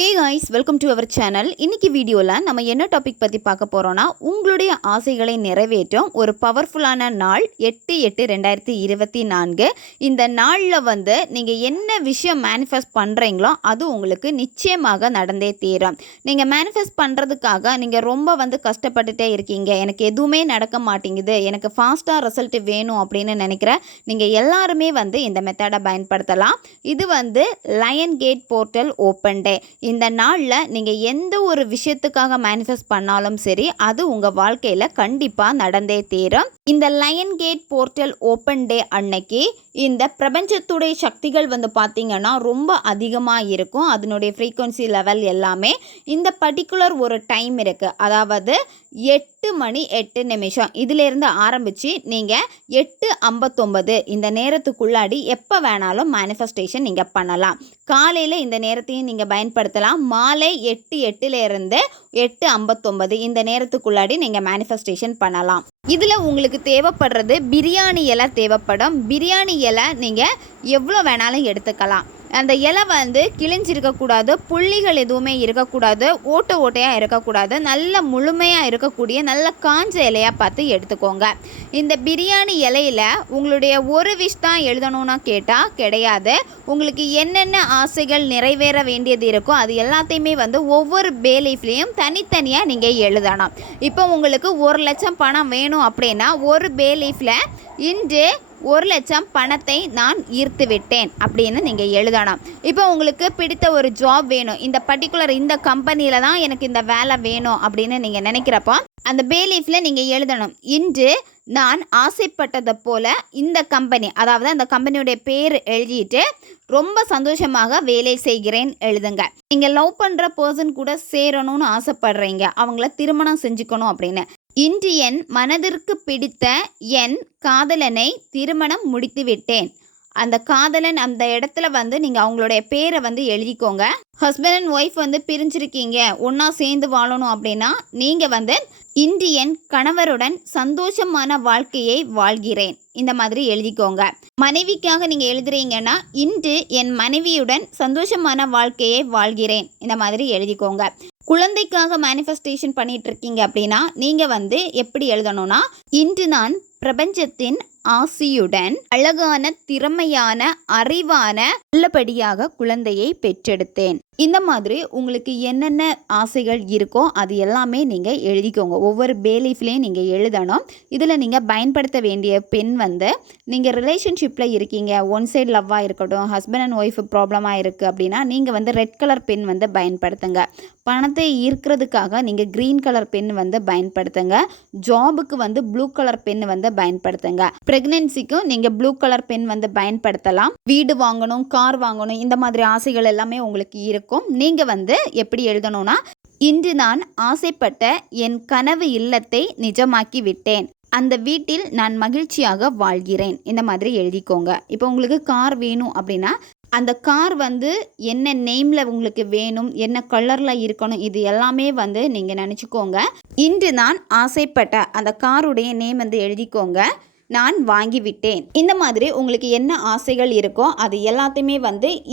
Hey guys, welcome to our channel. இன்னைக்கு வீடியோல நம்ம என்ன டாபிக் பத்தி பார்க்க போறோம்னா உங்களுடைய ஆசைகளை நிறைவேற்றும் ஒரு பவர்ஃபுல்லான நாள் 8/8/2024. இந்த நாள்ல நீங்க என்ன விஷயம் மேனிஃபெஸ்ட் பண்றீங்களோ அது உங்களுக்கு நிச்சயமாக நடந்தே தீரும். நீங்க மேனிஃபெஸ்ட் பண்றதுக்காக நீங்க ரொம்ப கஷ்டப்பட்டுட்டே இருக்கீங்க. எனக்கு எதுவுமே நடக்க மாட்டேங்குது. எனக்கு ஃபாஸ்டா ரிசல்ட் வேணும் அப்படின்னு நினைக்கிற நீங்க எல்லாருமே இந்த மெத்தடை பயன்படுத்தலாம். இது lion gate portal open day. இந்த நாளில் நீங்கள் எந்த ஒரு விஷயத்துக்காக மேனிஃபெஸ்ட் பண்ணாலும் சரி அது உங்கள் வாழ்க்கையில் கண்டிப்பாக நடந்தே தீரும். இந்த lion gate portal open day அன்னைக்கு இந்த பிரபஞ்சத்துடைய சக்திகள் பார்த்தீங்கன்னா ரொம்ப அதிகமாக இருக்கும். அதனுடைய ஃப்ரீக்வன்சி லெவல் எல்லாமே இந்த பர்டிகுலர் ஒரு டைம் இருக்குது. அதாவது 8:08 இதிலேருந்து ஆரம்பித்து நீங்கள் 8:59 இந்த நேரத்துக்குள்ளாடி எப்போ வேணாலும் மேனிஃபெஸ்டேஷன் நீங்கள் பண்ணலாம். காலையில் இந்த நேரத்தையும் நீங்கள் பயன்படுத்தலாம். மாலை 8:08 8:59 இந்த நேரத்துக்குள்ளாடி நீங்கள் மேனிஃபெஸ்டேஷன் பண்ணலாம். இதில் உங்களுக்கு தேவைப்படுறது பிரியாணி இலை தேவைப்படும். பிரியாணி இலை நீங்கள் எவ்வளோ வேணாலும் எடுத்துக்கலாம். அந்த இலை கிழிஞ்சிருக்கக்கூடாது, புள்ளிகள் எதுவுமே இருக்கக்கூடாது, ஓட்டையாக இருக்கக்கூடாது, நல்ல முழுமையாக இருக்கக்கூடிய நல்ல காஞ்ச இலையாக பார்த்து எடுத்துக்கோங்க. இந்த பிரியாணி இலையில் உங்களுடைய ஒரு விஷ் தான் எழுதணும்னா கேட்டால் கிடையாது. உங்களுக்கு என்னென்ன ஆசைகள் நிறைவேற வேண்டியது இருக்கோ அது எல்லாத்தையுமே ஒவ்வொரு பே லீஃப்லேயும் தனித்தனியாக நீங்கள் எழுதணும். இப்போ உங்களுக்கு 1 லட்சம் பணம் வேணும் அப்படின்னா ஒரு பே லீஃபில் இன்று 1 லட்சம் பணத்தை நான் ஈர்த்து விட்டேன் அப்படின்னு நீங்கள் எழுதணும். இப்போ உங்களுக்கு பிடித்த ஒரு ஜாப் வேணும், இந்த பர்டிகுலர் இந்த கம்பெனியில் தான் எனக்கு இந்த வேலை வேணும் அப்படின்னு நீங்கள் நினைக்கிறப்போ அந்த பே லீஃபில் நீங்கள் எழுதணும், இன்று நான் ஆசைப்பட்டதை போல் இந்த கம்பெனி, அதாவது அந்த கம்பெனியுடைய பேர் எழுதிட்டு ரொம்ப சந்தோஷமாக வேலை செய்கிறேன் எழுதுங்க. நீங்கள் லவ் பண்ணுற பர்சன் கூட சேரணும்னு ஆசைப்படுறீங்க, அவங்கள திருமணம் செஞ்சுக்கணும் அப்படின்னு. இன்று என் மனதிற்கு பிடித்த என் காதலனை திருமணம் முடித்து விட்டேன். அந்த காதலன் அந்த இடத்துல நீங்கள் அவங்களுடைய பேரை எழுதிக்கோங்க. ஹஸ்பண்ட் அண்ட் ஒய்ஃப் பிரிஞ்சிருக்கீங்க, ஒன்றா சேர்ந்து வாழணும் அப்படின்னா நீங்கள் இன்று என் கணவருடன் சந்தோஷமான வாழ்க்கையை வாழ்கிறேன் இந்த மாதிரி எழுதிக்கோங்க. மனைவிக்காக நீங்கள் எழுதுறீங்கன்னா இன்று என் மனைவியுடன் சந்தோஷமான வாழ்க்கையை வாழ்கிறேன் இந்த மாதிரி எழுதிக்கோங்க. குழந்தைக்காக மேனிஃபெஸ்டேஷன் பண்ணிட்டு இருக்கீங்க அப்படின்னா நீங்கள் எப்படி எழுதணும்னா, இன்று நான் பிரபஞ்சத்தின் ஆசியுடன் அழகான, திறமையான, அறிவான, நல்லபடியாக குழந்தையை பெற்றெடுத்தேன். இந்த மாதிரி உங்களுக்கு என்னென்ன ஆசைகள் இருக்கோ அது எல்லாமே நீங்கள் எழுதிக்கோங்க. ஒவ்வொரு பே லீஃப்லேயும் நீங்கள் எழுதணும். இதில் நீங்கள் பயன்படுத்த வேண்டிய பென் நீங்கள் ரிலேஷன்ஷிப்பில் இருக்கீங்க, ஒன் சைடு லவ்வாக இருக்கட்டும், ஹஸ்பண்ட் அண்ட் ஒய்ஃப் ப்ராப்ளமாக இருக்குது அப்படின்னா நீங்கள் ரெட் கலர் பென் பயன்படுத்துங்க. பணத்தை ஈர்க்கிறதுக்காக நீங்கள் க்ரீன் கலர் பென் பயன்படுத்துங்க. ஜாபுக்கு ப்ளூ கலர் பென் பயன்படுத்துங்க. பிரெக்னன்சிக்கும் நீங்கள் ப்ளூ கலர் பென் பயன்படுத்தலாம். வீடு வாங்கணும், கார் வாங்கணும், இந்த மாதிரி ஆசைகள் எல்லாமே உங்களுக்கு இருக்கும். நீங்கள் எப்படி எழுதணும்னா, இன்று நான் ஆசைப்பட்ட என் கனவு இல்லத்தை நிஜமாக்கி விட்டேன், அந்த வீட்டில் நான் மகிழ்ச்சியாக வாழ்கிறேன் இந்த மாதிரி எழுதிக்கோங்க. இப்போ உங்களுக்கு கார் வேணும் அப்படின்னா அந்த கார் என்ன நேமில் உங்களுக்கு வேணும், என்ன கலரில் இருக்கணும், இது எல்லாமே நீங்கள் நினச்சிக்கோங்க. இன்று நான் ஆசைப்பட்ட அந்த காருடைய நேம் எழுதிக்கோங்க, நான் வாங்கிவிட்டேன். இந்த மாதிரி உங்களுக்கு என்ன ஆசைகள் இருக்கோ அது எல்லாத்தையுமே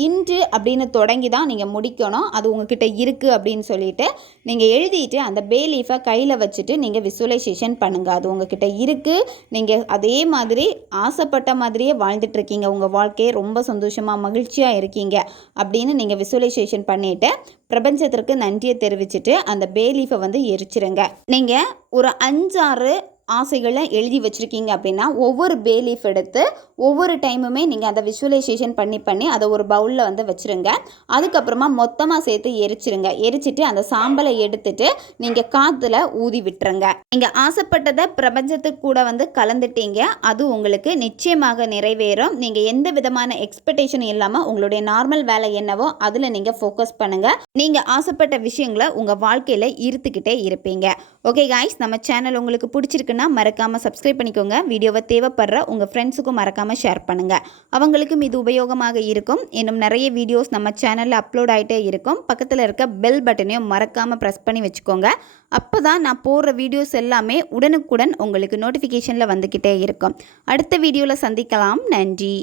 இன்று அப்படின்னு தொடங்கி தான் நீங்கள் முடிக்கணும். அது உங்ககிட்ட இருக்குது அப்படின்னு சொல்லிட்டு நீங்கள் எழுதிட்டு அந்த பே லீஃபை கையில் வச்சுட்டு நீங்கள் விசுவலைசேஷன் பண்ணுங்கள். அது உங்ககிட்ட இருக்குது, நீங்கள் அதே மாதிரி ஆசைப்பட்ட மாதிரியே வாழ்ந்துட்டுருக்கீங்க, உங்கள் வாழ்க்கையை ரொம்ப சந்தோஷமாக மகிழ்ச்சியாக இருக்கீங்க அப்படின்னு நீங்கள் விசுவலைசேஷன் பண்ணிவிட்டு பிரபஞ்சத்திற்கு நன்றியை தெரிவிச்சுட்டு அந்த பே லீஃபை எரிச்சிருங்க. நீங்கள் ஒரு 5-6 ஆசைகளை எழுதி வச்சுருக்கீங்க அப்படின்னா ஒவ்வொரு பே லீஃப் எடுத்து ஒவ்வொரு டைமுமே நீங்கள் அதை விசுவலைசேஷன் பண்ணி அதை ஒரு பவுலில் வச்சுருங்க. அதுக்கப்புறமா மொத்தமாக சேர்த்து எரிச்சிருங்க. எரிச்சிட்டு அந்த சாம்பலை எடுத்துட்டு நீங்கள் காற்றுல ஊதி விட்டுருங்க. நீங்கள் ஆசைப்பட்டதை பிரபஞ்சத்துக்கு கூட கலந்துட்டீங்க, அது உங்களுக்கு நிச்சயமாக நிறைவேறும். நீங்கள் எந்த விதமான எக்ஸ்பெக்டேஷனும் இல்லாமல் உங்களுடைய நார்மல் வேலை என்னவோ அதில் நீங்கள் ஃபோக்கஸ் பண்ணுங்கள். நீங்கள் ஆசைப்பட்ட விஷயங்களை உங்கள் வாழ்க்கையில் ஈர்த்துக்கிட்டே இருப்பீங்க. ஓகே காய்ஸ், நம்ம சேனல் உங்களுக்கு பிடிச்சிருக்கு மறக்காம சப்ஸ்கிரைப் பண்ணிக்கோங்க. வீடியோவை தேவைப்படுற உங்கள் ஃப்ரெண்ட்ஸுக்கும் மறக்காம ஷேர் பண்ணுங்க, அவங்களுக்கும் இது உபயோகமாக இருக்கும். இன்னும் நிறைய வீடியோஸ் நம்ம சேனலில் அப்லோட் ஆகிட்டே இருக்கும். பக்கத்தில் இருக்க பெல் பட்டனையும் மறக்காம ப்ரெஸ் பண்ணி வச்சுக்கோங்க. அப்போ தான் நான் போடுற வீடியோஸ் எல்லாமே உடனுக்குடன் உங்களுக்கு நோட்டிஃபிகேஷனில் வந்துக்கிட்டே இருக்கும். அடுத்த வீடியோவில் சந்திக்கலாம். நன்றி.